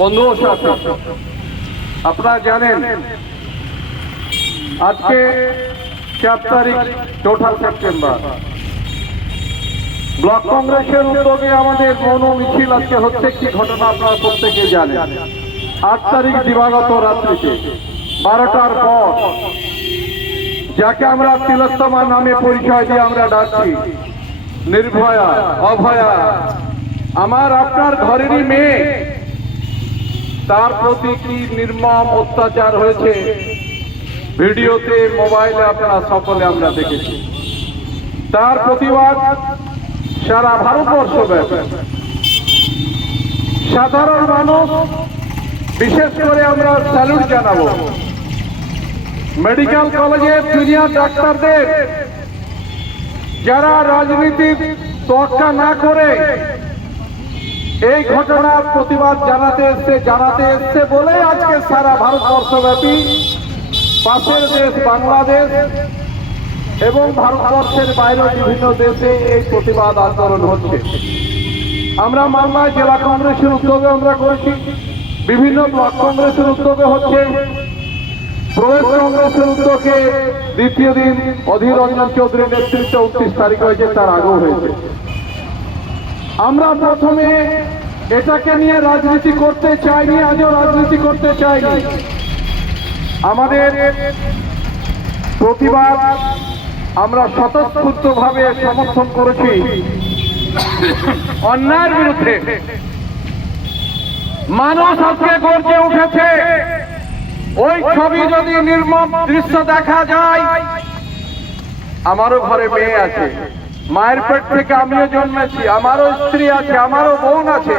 বন্ধু সাথী, আপনারা জানেন আজকে 4 তারিখ 4 সেপ্টেম্বর ব্লক কংগ্রেসের উদ্যোগে আমাদের মৌন মিছিল আজকে হচ্ছে। কি ঘটনা আপনারা প্রত্যেকে জানেন। 8 তারিখ দিবাগত রাত্রিতে 12টার পর যাকে আমরা তিলোত্তমা নামে পরিচয় দিয়ে আমরা ডাকছি, নির্ভয়া, অভয়া, আমার আপনার ঘরেরই মেয়ে, তার প্রতি কি নির্মম অত্যাচার হয়েছে ভিডিওতে, মোবাইলে আপনারা সকলে আমরা দেখেছি। তার প্রতিবাদ সারা ভারতবর্ষ ব্যাপী সাধারণ মানুষ, বিশেষ করে আমরা স্যালুট জানাবো মেডিকেল কলেজের জুনিয়র ডাক্তারদের, যারা রাজনীতির তোয়াক্কা না করে এই ঘটনার প্রতিবাদ জানাতে এসছে বলে আজকে সারা ভারতবর্ষব্যাপী পাশের দেশ বাংলাদেশ এবং ভারতবর্ষের বাইরে বিভিন্ন দেশে এই প্রতিবাদ আন্দোলন হচ্ছে। আমরা মালদায় জেলা কংগ্রেসের উদ্যোগে আমরা করেছি, বিভিন্ন ব্লক কংগ্রেসের উদ্যোগে হচ্ছে, প্রদেশ কংগ্রেসের উদ্যোগে দ্বিতীয় দিন অধীর রঞ্জন চৌধুরীর নেতৃত্বে 29 তারিখ হয়েছে, তার আগেও হয়েছে। আমরা প্রথমে এটাকে নিয়ে রাজনীতি করতে চাইনি, আজও রাজনীতি করতে চাইনি। আমাদের প্রতিবাদ আমরা স্বতঃস্ফূর্তভাবে সমর্থন করেছি অন্যায়ের বিরুদ্ধে। মানুষ আজকে গর্জে উঠেছে। ওই ছবি যদি নির্মম দৃশ্য দেখা যায়, আমারও ঘরে মেয়ে আছে, মায়ের পেট থেকে আমিও জন্মেছি, আমারও স্ত্রী আছে, আমারও বোন আছে,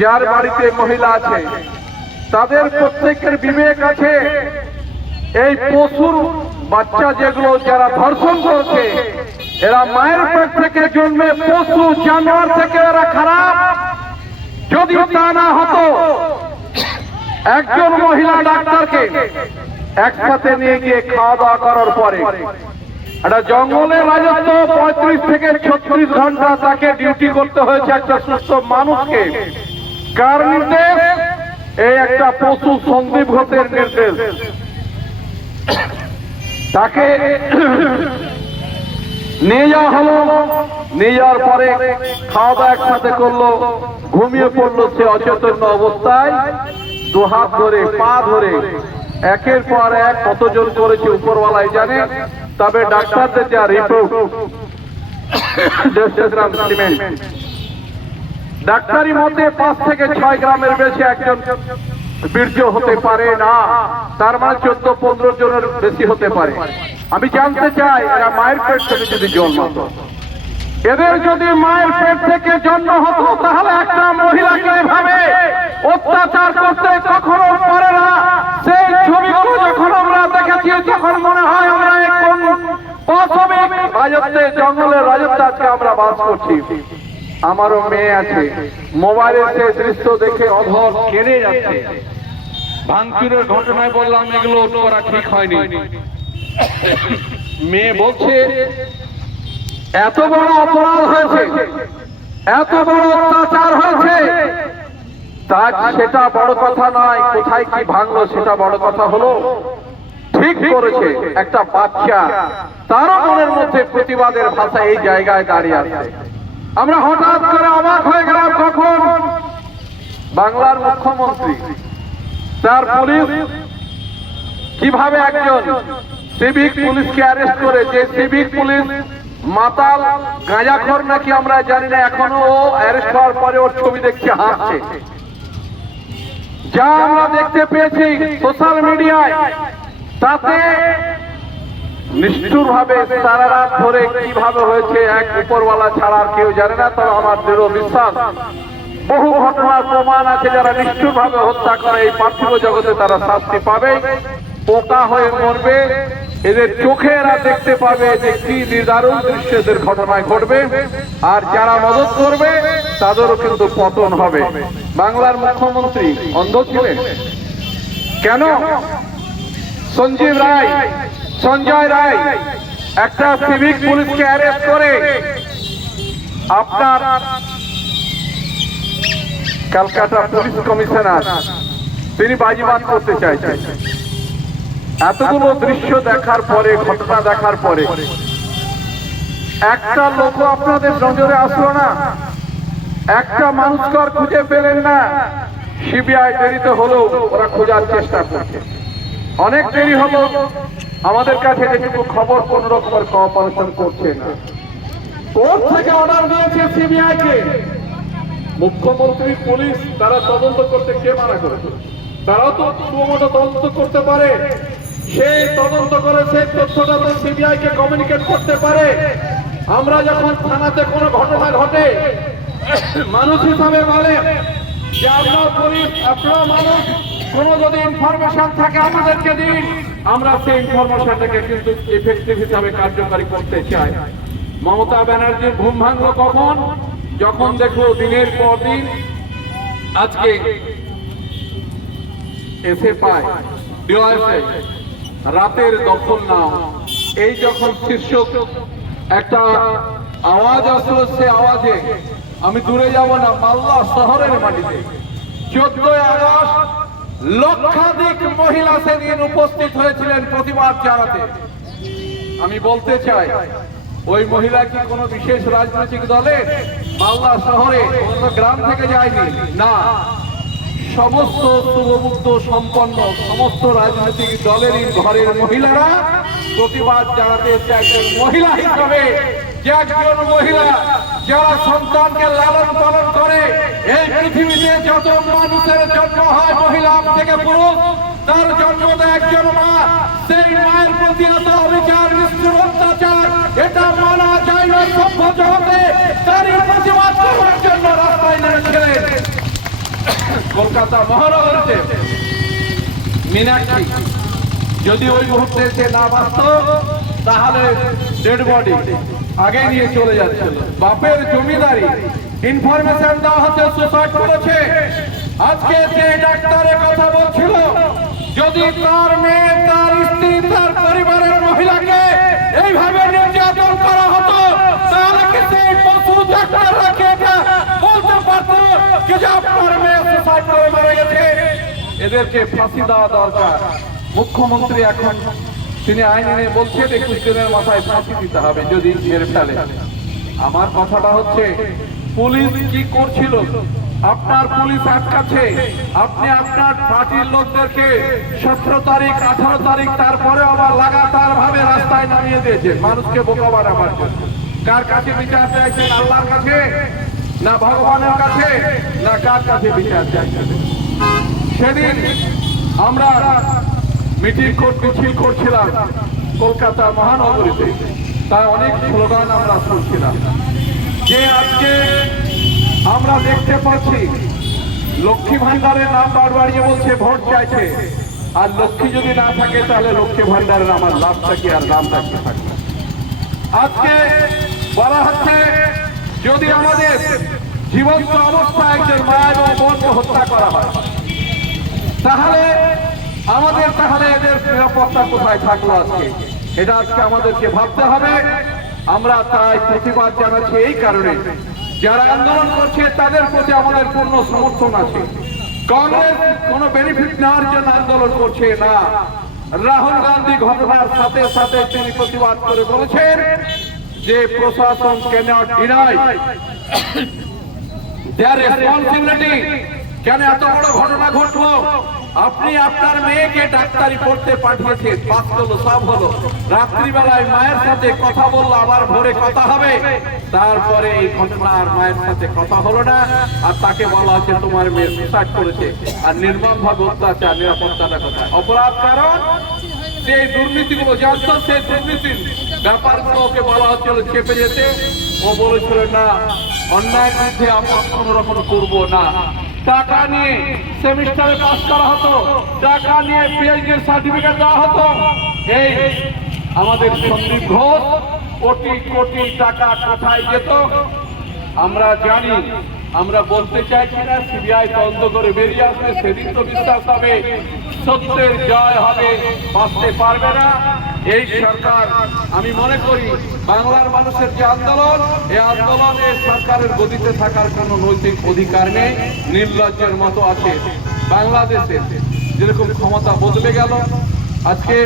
যার বাড়িতে মহিলা আছে, তাদের প্রত্যেকের বিবেক আছে। এই পশুর বাচ্চা যেগুলো যারা ধর্ষণ করছে, এরা মায়ের পেট থেকে জন্মে পশু জানোয়ার থেকে এরা খারাপ। যদি তা না হতো, একজন মহিলা ডাক্তারকে একসাথে নিয়ে গিয়ে খাওয়া দাওয়া করার পরে একটা জঙ্গলের রাজত্ব 35 থেকে 36 ঘন্টা তাকে ডিউটি করতে হয়েছে একটা সুস্থ মানুষকে। কার নির্দেশ? এই একটা পশু সন্দীপ ঘোষের নির্দেশ। তাকে নিয়ে যাওয়া হলো, নিয়ে যাওয়ার পরে খাওয়া দাওয়া একসাথে করলো, ঘুমিয়ে পড়লো সে অচেতন অবস্থায়। 2 হাত ধরে, পা ধরে একের পর এক কতজন করেছে উপরওয়ালাই জানে। তবে ডাক্তারদের যা রিপোর্ট, 150 গ্রাম সিমেন্ট, ডাক্তারি মতে 5 থেকে 6 গ্রামের বেশি একজন বীর্য হতে পারে না, তার মানে 14-15 জনের বেশি হতে পারে। আমি জানতে চাই, এরা মায়ের পেট থেকে যদি জন্মাতো, এদের যদি মায়ের পেট থেকে জন্ম হতো, তাহলে একটা মহিলাকে এভাবে অত্যাচার করতে কখনো পারে না। সেই ছবিগুলো যখন আমরা দেখেছি, তখন মনে হয় আমরা কোন অস্বাভাবিক রাজত্বে, জঙ্গলের রাজত্বে আজকে আমরা বাস করছি। আমারও মেয়ে আছে, মোবাইলে সে দৃশ্য দেখে অধর কেড়ে যাচ্ছে। ভাঙচুরের ঘটনায় বললাম এগুলো করা ঠিক হয়নি। মেয়ে বলছে এত বড় অপরাধ হয়েছে, এত বড় অত্যাচার হয়েছে, তা সেটা বড় কথা নয়, কোথায় কি ভাঙলো সেটা বড় কথা হলো। ঠিক করেছে একটা বাচ্চা, তারও মনের মধ্যে প্রতিবাদের ভাষা এই জায়গায় দাঁড়িয়ে আছে। আমরা হঠাৎ করে অবাক হয়ে গেলাম, কখন বাংলার মুখ্যমন্ত্রী, তার পুলিশ কিভাবে একজন সিভিক পুলিশকে অ্যারেস্ট করে, যে সিভিক পুলিশ মাতাল গাঁজাখোর নাকি আমরা জানি না, এখনো ও অ্যারেস্ট হওয়ার পরে ওর ছবি দেখছে হাসছে। যা আমরা দেখতে পেয়েছি সোশ্যাল মিডিয়ায়, তাতে নিষ্ঠুর ভাবে সারা রাত ধরে কিভাবে হয়েছে এক উপরওয়ালা ছাড়া আর কেউ জানে না। তবে আমার দৃঢ় বিশ্বাস, বহু ঘটনার প্রমাণ আছে, যারা নিষ্ঠুর ভাবে হত্যা করে এই পার্থিব জগতে তারা শাস্তি পাবে, পোকা হয়ে মরবে। এদের চোখে এরা দেখতে পাবে যে কি নিদারুণ দৃশ্য এদের ঘটনায় ঘটবে, আর যারা মদত করবে তাদেরও কিন্তু পতন হবে। বাংলার মুখ্যমন্ত্রী অন্ধ ছিলেন কেন? সঞ্জয় রায় একটা সিভিক পুলিশকে অ্যারেস্ট করে আপনার ক্যালকাটা পুলিশ কমিশনার তিনি বাজিমাত করতে চাইছেন। এতগুলো দৃশ্য দেখার পরে, ঘটনা দেখার পরে একটা লোক আপনাদের নজরে আসলো না, একটা মানুষকে আর খুঁজে পেলেন না। সিবিআই দেরিতে হলেও ওরা খোঁজার চেষ্টা করছে। অনেক দেরি হলো, আমাদের কাছে যেটুকু খবর কোন রকমের কোঅপারেশন করছে না। কোর্ট থেকে অর্ডার দিয়েছে সিবিআই কে, মুখ্যমন্ত্রী, পুলিশ, তারা তদন্ত করতে কে মানা করেছে? তারাও তো সুমোটো তদন্ত করতে পারে। সেই তদন্ত করে সেই তথ্যটা তো সিবিআই কে কমিউনিকেট করতে পারে। আমরা যখন থানাতে কোনো ঘটনা ঘটে, মানুষ হিসাবে বলে যে আমরা পুলিশ, আপনারা মানুষ, কোনো যদি ইনফরমেশন থাকে আমাদেরকে দিন, আমরা সেই ইনফরমেশনটাকে কিন্তু এফেক্টিভ হিসাবে কার্যকারী করতে চাই। মমতা ব্যানার্জির ঘুম ভাঙলো কখন? যখন দেখলো দিনের পর দিন আজকে এসে পায় ডিওএসএ রাতের দখল নাও, এই যখন শীর্ষক একটা আওয়াজ আসলো, সে আওয়াজে আমি দূরে যাব না, মালদা শহরের মাটিতে 14 আগস্ট লক্ষাধিক মহিলা সেদিন উপস্থিত হয়েছিলেন প্রতিবাদ জানাতে। আমি বলতে চাই, ওই মহিলা কি কোনো বিশেষ রাজনৈতিক দলে? মালদা শহরে কোনো গ্রাম থেকে যায়নি, না, সমস্ত শুভমুক্ত সম্পন্ন সমস্ত রাজনৈতিক দলেরই ঘরের মহিলারা প্রতিবাদ জানাতে এসে একজন মহিলা হিসাবে, যে একজন মহিলা যারা সন্তানকে লালন পালন করে। এই পৃথিবীতে যত মানুষের জন্ম হয় মহিলা থেকে পুরুষ, তার জন্ম দেয় একজন মা। সেই মায়ের প্রতি এত অবিচার, নিষ্ঠুর অত্যাচার, এটা মানা যায় না সভ্য জগতে। তারই প্রতিবাদ করার জন্য রাস্তায় নেমেছিলেন কলকাতা মহানগরীতে মীনাক্ষী। যদি ওই মুহূর্তে সে না বাঁচত, তাহলে ডেড বডি আগে নিয়ে চলে যাচ্ছিল। বাপের জমিদারি, ইনফরমেশন দেওয়া হচ্ছে সুসাইড করেছে। আজকে যে ডাক্তারের কথা বলছিল, যদি তার মেয়ে, তার স্ত্রী, তার পরিবারের মহিলাকে এইভাবে নির্যাতন করা হতো, তাহলে কি সেই পশু ডাক্তারকে বলতে পারত যে আপনার মেয়ে সুসাইড করে মারা গেছে? এদেরকে ফাঁসি দেওয়া দরকার। মুখ্যমন্ত্রী এখন তিনি আইন এনে বলছেন 21 দিনের মাথায় ফাঁসি দিতে হবে যদি মেরে ফেলে। আমার কথাটা হচ্ছে, পুলিশ কি করছিল? আপনার পুলিশ আটকাচ্ছে, আপনি আপনার পার্টির লোকদেরকে 17 তারিখ 18 তারিখ তারপরে আবার লাগাতার ভাবে রাস্তায় নামিয়ে দিয়েছেন মানুষকে বোকা বানাবার জন্য। কার কাছে বিচার চাইছেন? আল্লাহর কাছে না ভগবানের কাছে, না কার কাছে বিচার চাইছেন? সেদিন আমরা মিছিল করছিলাম কলকাতা মহানগরীতে, তাই অনেক স্লোগান আমরা শুনছিলাম যে আজকে আমরা দেখতে পাচ্ছি লক্ষ্মী ভান্ডারের নাম বাড়িয়ে বলছে ভোট চাইছে, আর লক্ষ্মী যদি না থাকে তাহলে লক্ষ্মী ভান্ডারের আমার লাভটা কি আর দামটা কি থাকবে? আজকে বলা হচ্ছে যদি আমাদের জীবন্ত অবস্থায় একজন মা এবং বোনকে হত্যা করা হয়, তাহলে এদের নিরাপত্তা কোথায় থাকলো? আজকে এটা আজকে আমাদেরকে ভাবতে হবে। আমরা তাই প্রতিবাদ জানাচ্ছি এই কারণে, যারা আন্দোলন করছে তাদের প্রতি আমাদের পূর্ণ সমর্থন আছে। কংগ্রেস কোনো বেনিফিট নেওয়ার জন্য আন্দোলন করছে না। রাহুল গান্ধী ঘটনার সাথে সাথে তিনি প্রতিবাদ করে বলেছেন যে প্রশাসন ক্যানট ডিনাই দেয়ার রেসপন্সিবিলিটি। কেন এত বড় ঘটনা ঘটলো? আপনি আপনার মেয়েকে ডাক্তারি পড়তে পাঠিয়েছেন, পাস হলো, সব হলো, রাত্রিবেলায় মায়ের সাথে কথা বললো, আবার ভোরে কথা হবে, তারপরে এই ঘটনা আর মায়ের সাথে কথা হলো না, আর তাকে বলা হচ্ছে তোমার মেয়ে সুসাইড করেছে, আর নির্মম ভাবে অত্যাচার। নিরাপত্তাটা কোথায়? অপরাধ কারণ যে দুর্নীতিগুলো জানতো, সেই দুর্নীতির ব্যাপারগুলো ওকে বলা হচ্ছিল চেপে যেতে। ও বলেছিল না, অন্যায় বিরুদ্ধে আমরা কোন রকম করবো না। টাকা নিয়ে সেমিস্টারে পাস করা হতো, টাকা নিয়ে পিএইচডি সার্টিফিকেট দেওয়া হতো। এই আমাদের সন্দীপ ঘোষ কোটি কোটি টাকা কোথায় যেত আমরা জানি। আমরা বলতে চাইছি না, সিবিআই তদন্ত করে বেরিয়ে আসবে, সেদিন তো বিশ্বাস হবে। সত্যের জয় হবে, বাঁচতে পারবে না এই সরকার। আমি মনে করি বাংলার মানুষের যে আন্দোলন, এই আন্দোলনে সরকারের গদিতে থাকার কোনো নৈতিক অধিকার নেই, নির্লজ্জের মতো আছে। বাংলাদেশে যেরকম ক্ষমতা বদলে গেল, আজকে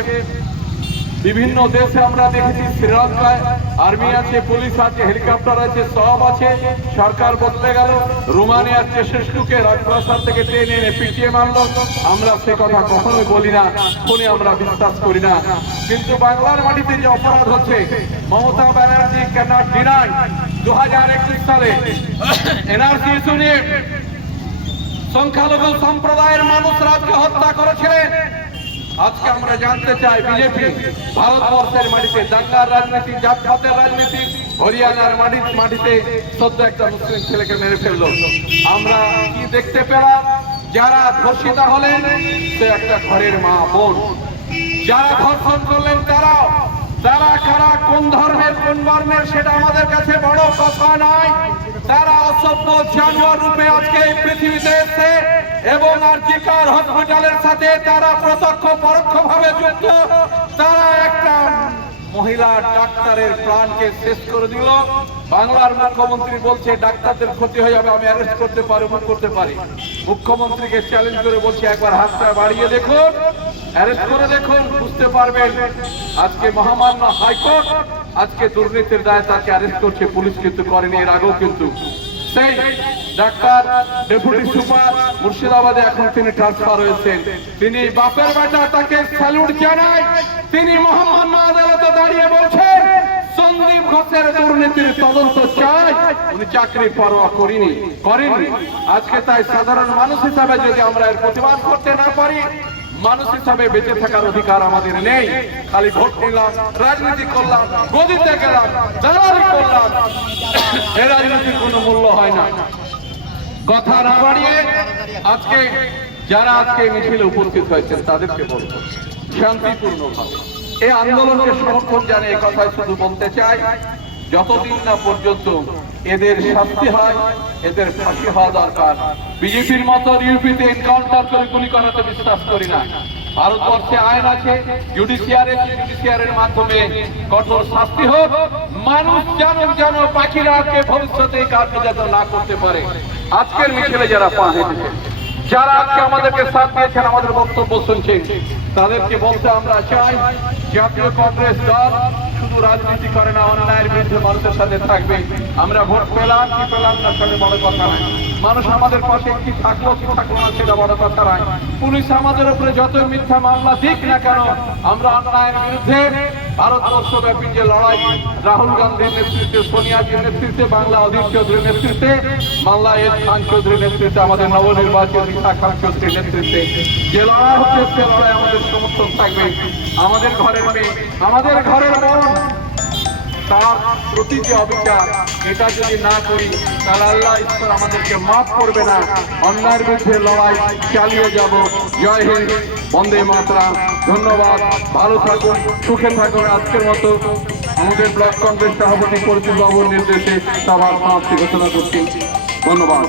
বিভিন্ন দেশে আমরা দেখেছি, শ্রীলঙ্কায় আর্মি আছে, পুলিশ আছে, হেলিকপ্টার আছে, সব আছে, সরকার বদলে গেল। রোমানিয়ার চেশেস্কুকে রাজপ্রাসাদ থেকে টেনে এনে পিটিয়ে মারল। আমরা সে কথা কখনোই বলি না, শুনে আমরা বিশ্বাস করি না। কিন্তু বাংলার মাটিতে যে অপরাধ হচ্ছে, মমতা ব্যানার্জি ক্যানট ডিনাই 2021 সালে এনআরসি ইস্যু নিয়ে সংখ্যালঘু সম্প্রদায়ের মানুষ রাজকে হত্যা করেছিলেন। আজকে আমরা জানতে চাই, বিজেপি ভারতবর্ষের মাটিতে দাঙ্গার রাজনীতি, জাতপাতের রাজনীতি, হরিয়ানার মাটিতে সদ্য একটা মুসলিম ছেলেকে মেরে ফেললো। আমরা কি দেখতে পেলাম? যারা ধর্ষিতা হলেন সে একটা ঘরের মা বোন, যারা ধর্ষণ করলেন তারা কারা, কোন ধর্মের কোন বর্ণের, সেটা আমাদের কাছে বড় কথা নয়। তারা অসভ্য জানোয়ার রূপে আজকে এই পৃথিবীতে এসে এবং আরজিকর হসপিটালের সাথে তারা প্রত্যক্ষ পরোক্ষভাবে যুক্ত। তারা একটা মহিলা ডাক্তারের প্রাণকে শেষ করে দিল। বাংলার মুখ্যমন্ত্রী বলছে ডাক্তারদের ক্ষতি হয়ে যাবে, আমি অ্যারেস্ট করতে পারি, করতে পারি। মুখ্যমন্ত্রীকে চ্যালেঞ্জ করে বলছি, একবার হাতটা বাড়িয়ে দেখুন, অ্যারেস্ট করে দেখুন, বুঝতে পারবেন। আজকে মহামান্য হাইকোর্ট আজকে দুর্নীতির দায়ে তাকে অ্যারেস্ট করছে, পুলিশ কিন্তু করেনি। এর আগেও কিন্তু সেই ডাক্তার ডেপুটি সুপার মুর্শিদাবাদে এখন তিনি ট্রান্সফার হয়েছেন। তিনি বাপের বেটা, তাকে স্যালুট জানাই। তিনি মহামান্য আদালতে দাঁড়িয়ে বলছেন সন্দীপ ঘোষের দুর্নীতির তদন্ত চাই। উনি চাকরির পরোয়া করেননি। আজকে তাই সাধারণ মানুষ হিসাবে যদি আমরা এর প্রতিবাদ করতে না পারি, মানুষ হিসাবে বেঁচে থাকার অধিকার আমাদের নেই। খালি ভোট নিলাম, রাজনীতি করলাম, গদিতে গেলাম, দালালি করলাম, এ রাজনীতির কোনো মূল্য হয় না। কথা না বাড়িয়ে আজকে যারা আজকে মিছিলে উপস্থিত হয়েছেন তাদেরকে বলবো শান্তিপূর্ণভাবে এই আন্দোলনকে সমর্থন জানিয়ে কথায় শুধু বলতে চাই, যতদিন না পর্যন্ত এদের শাস্তি হয়, এদের ফাঁসি হওয়া দরকার। বিজেপির মতো ইউপিতে এনকাউন্টার করে গুলি করাতে বিশ্বাস করি না। ভারতবর্ষে আইন আছে, জুডিশিয়ারের মাধ্যমে কঠোর শাস্তি হোক। মানুষ যেন পাখিরাকে ভবিষ্যতে কাজ যাতে না করতে পারে। আজকের মিছিলে যারা পা হেঁটেছেন, যারা আজকে আমাদেরকে সাথ দিয়েছেন, আমাদের বক্তব্য শুনছেন, তাদেরকে বলতে আমরা চাই, জাতীয় কংগ্রেস দল শুধু রাজনীতি করে না, অন্যায়ের বিরুদ্ধে মানুষের সাথে থাকবে। আমরা ভোট পেলাম কি পেলাম না সেটা বড় কথা নয়। মানুষ আমাদের পাশে কি থাকলো কি থাকলো না সেটা বড় কথা নয়। পুলিশ আমাদের উপরে যত মিথ্যা মামলা দিক না কেন, আমরা অন্যায়ের বিরুদ্ধে ভারতবর্ষব্যাপী যে লড়াই, রাহুল গান্ধীর নেতৃত্বে, সোনিয়াজির নেতৃত্বে, বাংলা অধীর চৌধুরীর নেতৃত্বে, মাল্লা এস খান চৌধুরীর নেতৃত্বে, আমাদের নবনির্বাচিত ইসা খান চৌধুরীর নেতৃত্বে যে লড়াই হচ্ছে, সে লড়াই আমাদের সমর্থন থাকবে। আমাদের ঘরের মেয়ে, আমাদের ঘরের বোন, তার প্রতি যে অবিচার, এটা যদি না করি তাহলে আল্লাহ ঈশ্বর আমাদেরকে মাফ করবে না। অন্যায়ের বিরুদ্ধে লড়াই চালিয়ে যাব। জয় হিন্দ, বন্দে মাতরম। ধন্যবাদ, ভালো থাকুন, সুখে থাকুন। আজকের মতো আমাদের ব্লক কংগ্রেস সভাপতি পরিচিত বাবুর নির্দেশে সভার সমাপ্তি ঘোষণা করছি। ধন্যবাদ।